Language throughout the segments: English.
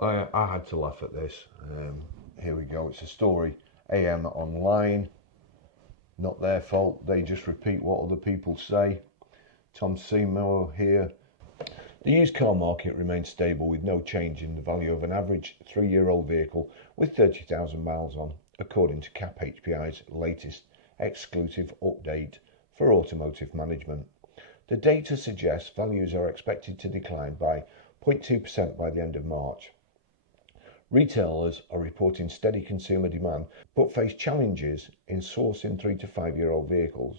I had to laugh at this. Here we go. It's a story. AM Online. Not their fault. They just repeat what other people say. Tom Seymour here. The used car market remains stable with no change in the value of an average 3-year-old vehicle with 30,000 miles on, according to CAP HPI's latest exclusive update for automotive management. The data suggests values are expected to decline by 0.2% by the end of March. Retailers are reporting steady consumer demand but face challenges in sourcing 3 to 5-year-old vehicles.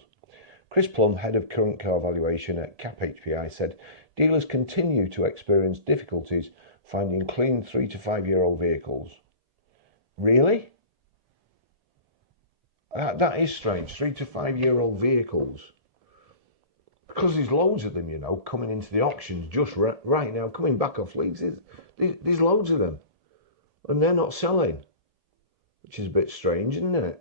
Chris Plum, head of current car valuation at CAP HPI, said dealers continue to experience difficulties finding clean 3 to 5-year-old vehicles. Really? That is strange. 3 to 5-year-old vehicles. Because there's loads of them, you know, coming into the auctions just right now, coming back off leads. There's loads of them. And they're not selling, which is a bit strange, isn't it?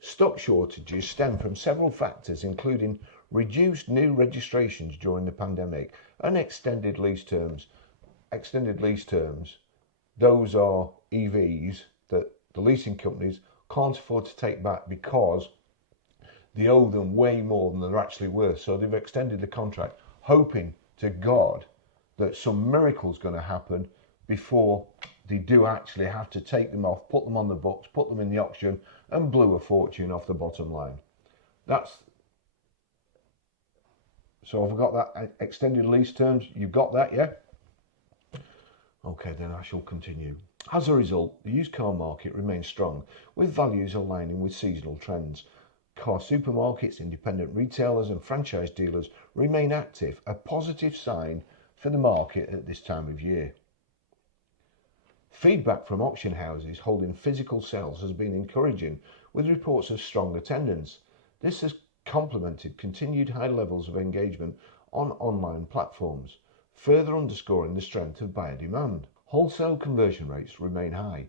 Stock shortages stem from several factors, including reduced new registrations during the pandemic and extended lease terms. Extended lease terms, those are EVs that the leasing companies can't afford to take back because they owe them way more than they're actually worth. So they've extended the contract, hoping to God that some miracle's going to happen before they do actually have to take them off, put them on the books, put them in the auction, and blew a fortune off the bottom line. So I've got that extended lease terms. You've got that, yeah? Okay, then I shall continue. As a result, the used car market remains strong, with values aligning with seasonal trends. Car supermarkets, independent retailers and franchise dealers remain active, a positive sign for the market at this time of year. Feedback from auction houses holding physical sales has been encouraging, with reports of strong attendance. This has complemented continued high levels of engagement on online platforms, further underscoring the strength of buyer demand. Wholesale conversion rates remain high,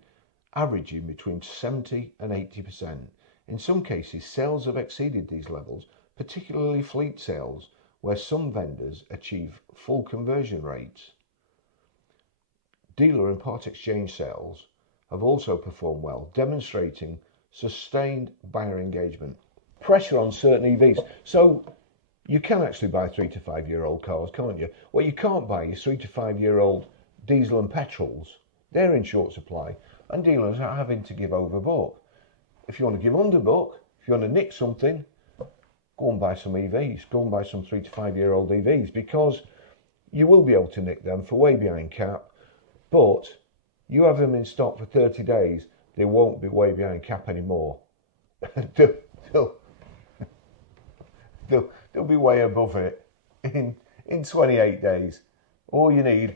averaging between 70 and 80%. In some cases, sales have exceeded these levels, particularly fleet sales, where some vendors achieve full conversion rates. Dealer and part exchange sales have also performed well, demonstrating sustained buyer engagement. Pressure on certain EVs. So you can actually buy 3 to 5-year-old cars, can't you? What you can't buy is 3 to 5-year-old diesel and petrols. They're in short supply, and dealers are having to give over book. If you want to give under book, if you want to nick something, go and buy some EVs. Go and buy some 3 to 5-year-old EVs, because you will be able to nick them for way behind cap. But you have them in stock for 30 days, they won't be way behind cap anymore. they'll be way above it in 28 days. All you need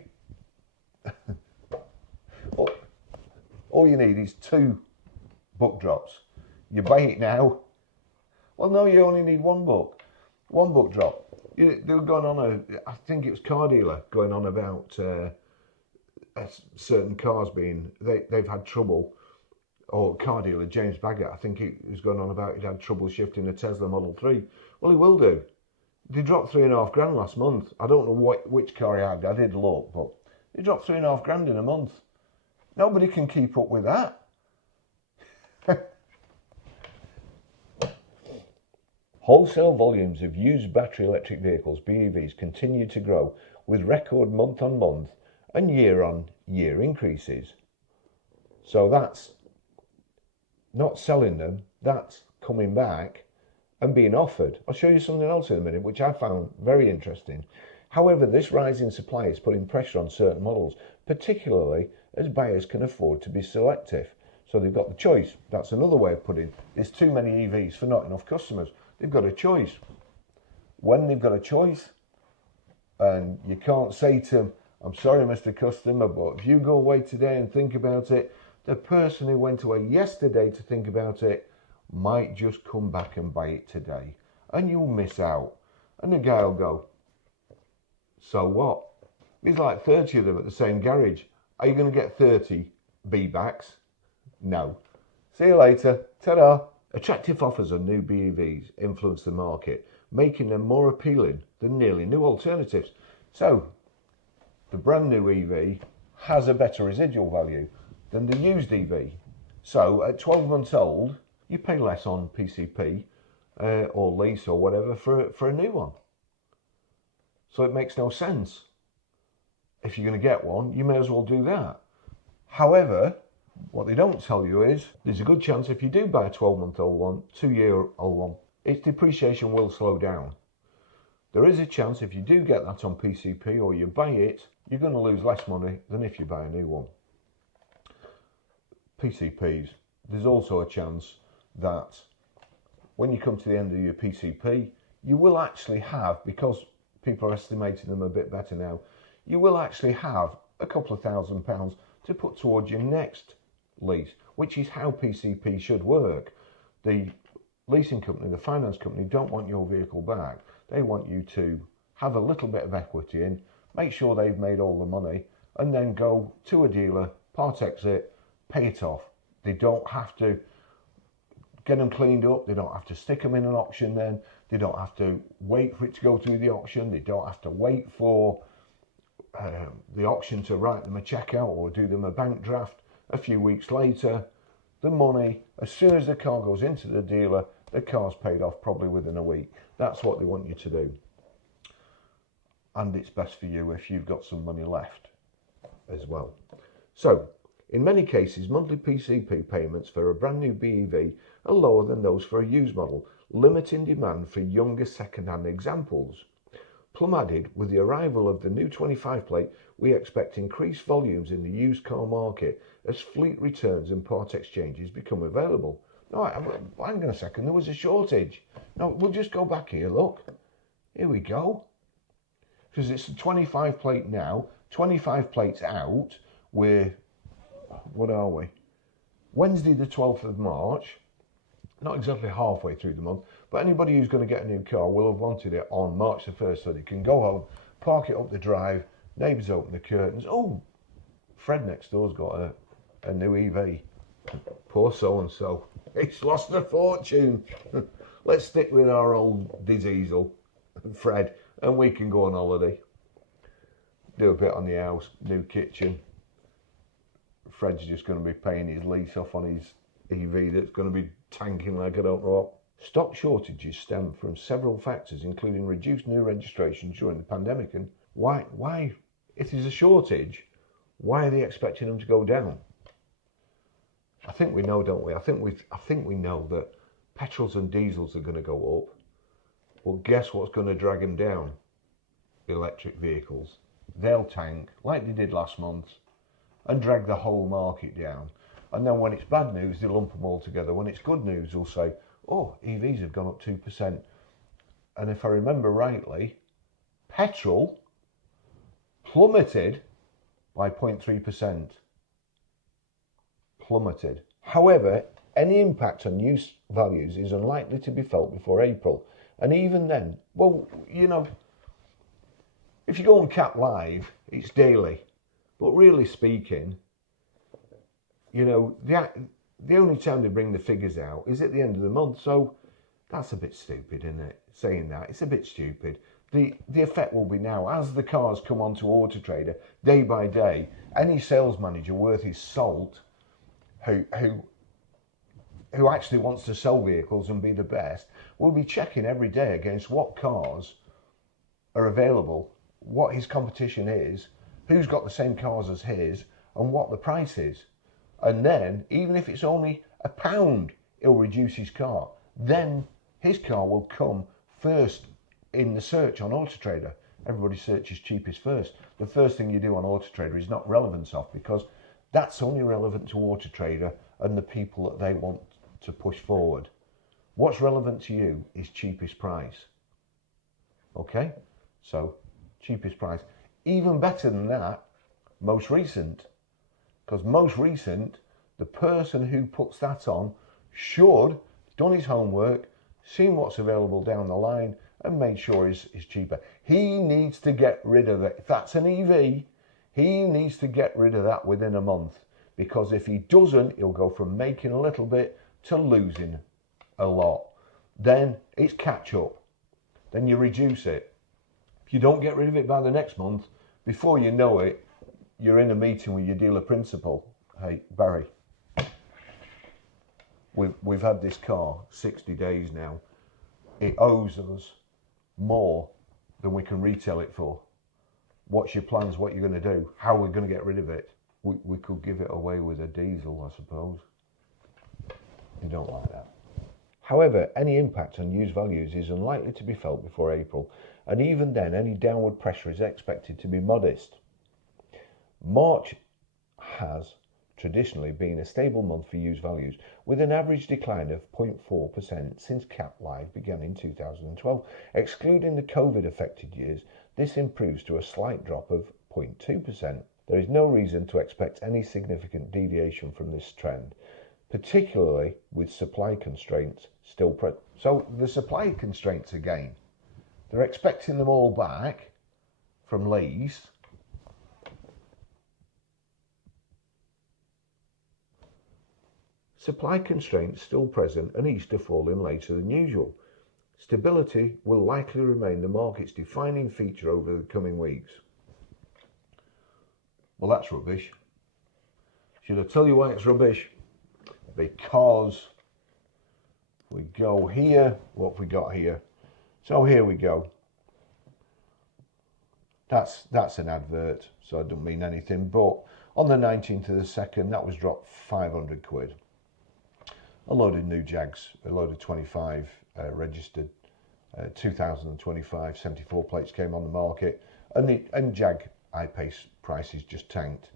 is 2 book drops. You buy it now. Well, no, you only need 1 book. 1 book drop. They were going on I think it was Car Dealer going on about certain cars being, they've had trouble, or Car Dealer, James Baggett, I think he was going on about he'd had trouble shifting a Tesla Model 3. Well, he will do. They dropped $3,500 last month. I don't know which car he had, I did look, but they dropped $3,500 in a month. Nobody can keep up with that. Wholesale volumes of used battery electric vehicles, BEVs, continue to grow, with record month-on-month and year-on-year increases. So that's not selling them, that's coming back and being offered. I'll show you something else in a minute, which I found very interesting. However, this rise in supply is putting pressure on certain models, particularly as buyers can afford to be selective. So they've got the choice. That's another way of putting it. There's too many EVs for not enough customers. They've got a choice. When they've got a choice, and you can't say to them, I'm sorry, Mr. Customer, but if you go away today and think about it, the person who went away yesterday to think about it might just come back and buy it today, and you'll miss out. And the guy will go, so what? There's like 30 of them at the same garage. Are you going to get 30 B-backs? No. See you later. Ta-da. Attractive offers on new BEVs influence the market, making them more appealing than nearly new alternatives. So, the brand new EV has a better residual value than the used EV. So at 12 months old, you pay less on PCP or lease or whatever for a new one. So it makes no sense. If you're going to get one, you may as well do that. However, what they don't tell you is there's a good chance if you do buy a 12-month-old one, 2-year-old one, its depreciation will slow down. There is a chance if you do get that on PCP or you buy it, you're going to lose less money than if you buy a new one. PCPs, there's also a chance that when you come to the end of your PCP, you will actually have, because people are estimating them a bit better now, you will actually have a couple of £1,000 to put towards your next lease, which is how PCP should work. The leasing company, the finance company, don't want your vehicle back. They want you to have a little bit of equity in, make sure they've made all the money, and then go to a dealer, part exit, pay it off. They don't have to get them cleaned up, they don't have to stick them in an auction then, they don't have to wait for it to go through the auction, they don't have to wait for the auction to write them a check out or do them a bank draft. A few weeks later, the money, as soon as the car goes into the dealer, the car's paid off probably within a week. That's what they want you to do. And it's best for you if you've got some money left as well. So, in many cases, monthly PCP payments for a brand new BEV are lower than those for a used model, limiting demand for younger second-hand examples. Plum added, with the arrival of the new 25 plate, we expect increased volumes in the used car market as fleet returns and part exchanges become available. No, hang on a second, there was a shortage. No, we'll just go back here, look. Here we go. Because it's a 25 plate now, 25 plates out, we're, what are we? Wednesday the 12th of March, not exactly halfway through the month, but anybody who's going to get a new car will have wanted it on March the 1st so they can go home, park it up the drive, neighbours open the curtains. Oh, Fred next door's got a new EV. Poor so-and-so. He's lost a fortune. Let's stick with our old diesel, Fred, and we can go on holiday. Do a bit on the house, new kitchen. Fred's just going to be paying his lease off on his EV that's going to be tanking like I don't know what. Stock shortages stem from several factors, including reduced new registrations during the pandemic. And why, if there's a shortage, why are they expecting them to go down? I think we know, don't we? I think we know that petrols and diesels are going to go up. Well, guess what's going to drag them down? Electric vehicles. They'll tank like they did last month and drag the whole market down. And then when it's bad news, they lump them all together. When it's good news, they'll say, oh, EVs have gone up 2%. And if I remember rightly, petrol plummeted by 0.3%. Plummeted. However, any impact on use values is unlikely to be felt before April. And even then, well, you know, if you go on Cap Live, it's daily. But really speaking, you know, the only time they bring the figures out is at the end of the month. So that's a bit stupid, isn't it? Saying that, it's a bit stupid. The effect will be now, as the cars come onto Autotrader day by day, any sales manager worth his salt who actually wants to sell vehicles and be the best will be checking every day against what cars are available, what his competition is, who's got the same cars as his, and what the price is. And then, even if it's only £1, he'll reduce his car. Then his car will come first in the search on Autotrader. Everybody searches cheapest first. The first thing you do on Autotrader is not relevance off, because that's only relevant to Autotrader and the people that they want to push forward. What's relevant to you is cheapest price. Okay? So, cheapest price. Even better than that, most recent. Because most recent, the person who puts that on should have done his homework, seen what's available down the line, and made sure is cheaper. He needs to get rid of it. If that's an EV, he needs to get rid of that within a month. Because if he doesn't, he'll go from making a little bit to losing a lot. Then it's catch up. Then you reduce it. If you don't get rid of it by the next month, before you know it, you're in a meeting with your dealer principal. Hey, Barry, we've had this car 60 days now. It owes us more than we can retail it for. What's your plans? What you're going to do? How are we going to get rid of it? We could give it away with a diesel, I suppose. You don't like that. However, any impact on used values is unlikely to be felt before April, and even then any downward pressure is expected to be modest. March has traditionally been a stable month for used values, with an average decline of 0.4% since Cap Live began in 2012. Excluding the COVID-affected years, this improves to a slight drop of 0.2%. There is no reason to expect any significant deviation from this trend, particularly with supply constraints still present. So the supply constraints again, they're expecting them all back from lease. Supply constraints still present and Easter falling later than usual. Stability will likely remain the market's defining feature over the coming weeks. Well, that's rubbish. Should I tell you why it's rubbish? Because we go here, what have we got here? So here we go. That's an advert, so it doesn't mean anything, but on the 19th of the 2nd, that was dropped 500 quid. A load of new Jags, a load of 25 registered 2025 74 plates came on the market, and Jag I-Pace prices just tanked.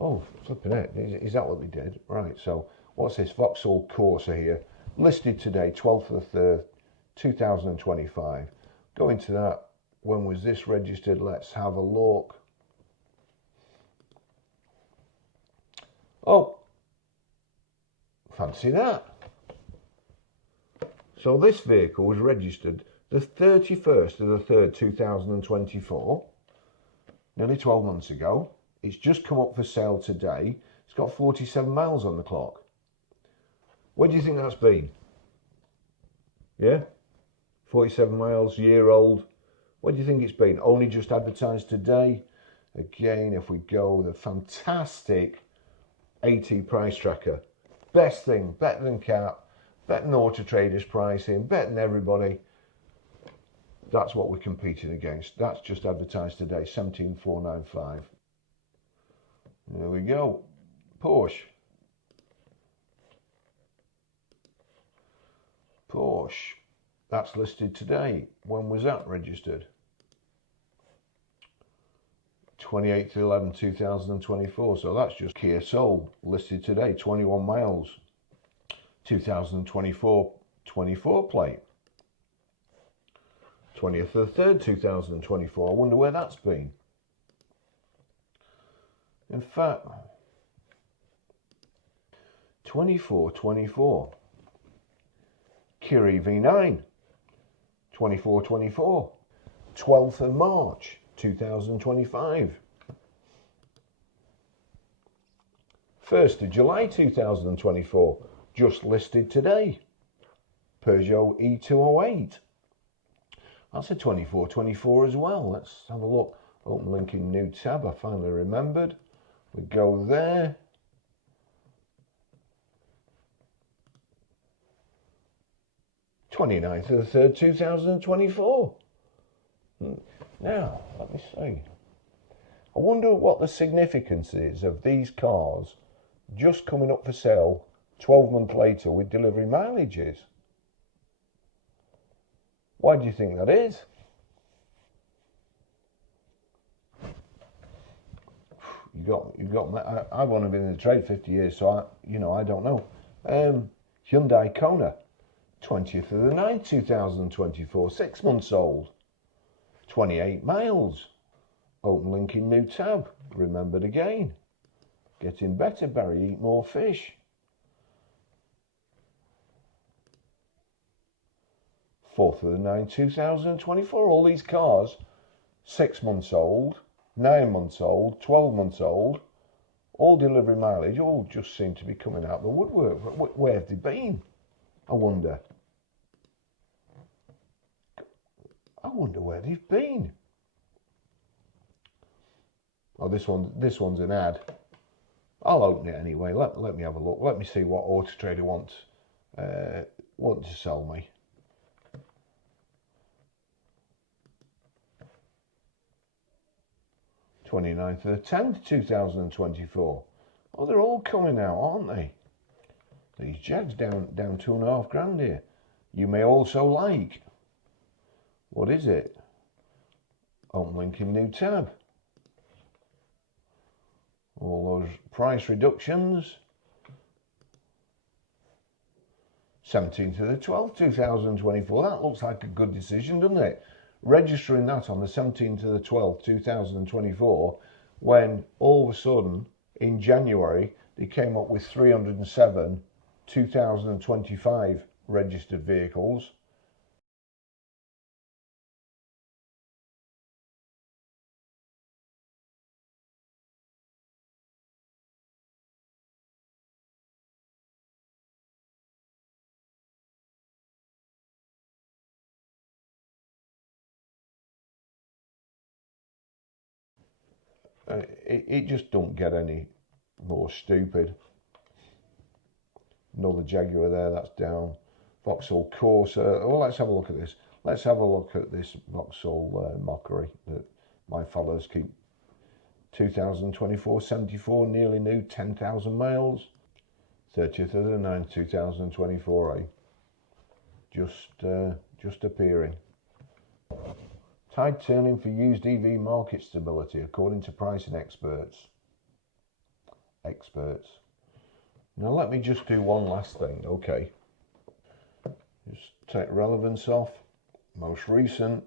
Oh, flipping it, is that what they did? Right, so what's this? Vauxhall Corsa here, listed today, 12th of the 3rd, 2025. Go into that. When was this registered? Let's have a look. Oh, fancy that. So this vehicle was registered the 31st of the 3rd, 2024, nearly 12 months ago. It's just come up for sale today. It's got 47 miles on the clock. Where do you think that's been? Yeah? 47 miles, year old. Where do you think it's been? Only just advertised today. Again, if we go, the fantastic AT price tracker. Best thing, better than Cap, better than Autotrader's pricing, better than everybody. That's what we're competing against. That's just advertised today, 17,495. There we go. Porsche. That's listed today. When was that registered? 28th of 11, 2024. So that's just Kia Soul, listed today, 21 miles. 2024, 24 plate. 20th of the 3rd, 2024. I wonder where that's been. In fact, 24. Kia EV9, 24. 12th of March, 2025. 1st of July, 2024. Just listed today. Peugeot E208. That's a 24 as well. Let's have a look. Open link in new tab. I finally remembered. We go there. Twenty-ninth of the 3rd, 2024. Now, let me see. I wonder what the significance is of these cars just coming up for sale 12 months later with delivery mileages. Why do you think that is? You've got. I've only been in the trade 50 years, so I don't know. Hyundai Kona, 20th of the 9th, 2024, 6 months old, 28 miles. Open link in new tab. Remembered again. Getting better, Barrie. Eat more fish. 4th of the 9th, 2024. All these cars, 6 months old, 9 months old, 12 months old, all delivery mileage, all just seem to be coming out the woodwork. Where have they been? I wonder where they've been. Oh, this one's an ad. I'll open it anyway. Let me have a look. Let me see what Autotrader want to sell me. '29th of the 10th, 2024. Oh, they're all coming out, aren't they? These Jags down £2.5 grand here. You may also like. What is it? Open link in new tab. All those price reductions. 17th of the 12th, 2024. That looks like a good decision, doesn't it? Registering that on the 17th of the 12th, 2024, when all of a sudden in January they came up with 307 2025 registered vehicles. It just don't get any more stupid. Another Jaguar there, that's down. Vauxhall Corsa. Well, let's have a look at this. Let's have a look at this Vauxhall mockery that my fellows keep. 2024, 74, nearly new, 10,000 miles. 30th of the 9th, 2024, just appearing. Tide turning for used EV market stability, according to pricing experts. Now let me just do one last thing, okay. Just take relevance off, most recent.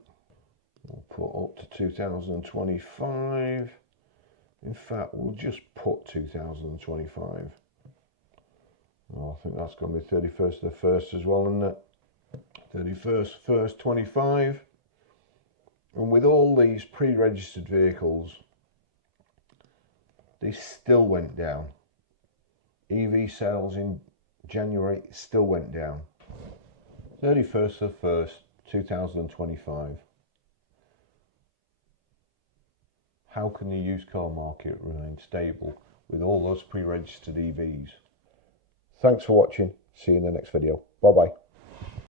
We'll put up to 2025. In fact, we'll just put 2025. Well, I think that's going to be 31st of the 1st as well, isn't it? 31st, 1st, 25. And with all these pre-registered vehicles, they still went down. EV sales in January still went down. 31st of the 1st, 2025. How can the used car market remain stable with all those pre-registered EVs? Thanks for watching. See you in the next video. Bye bye.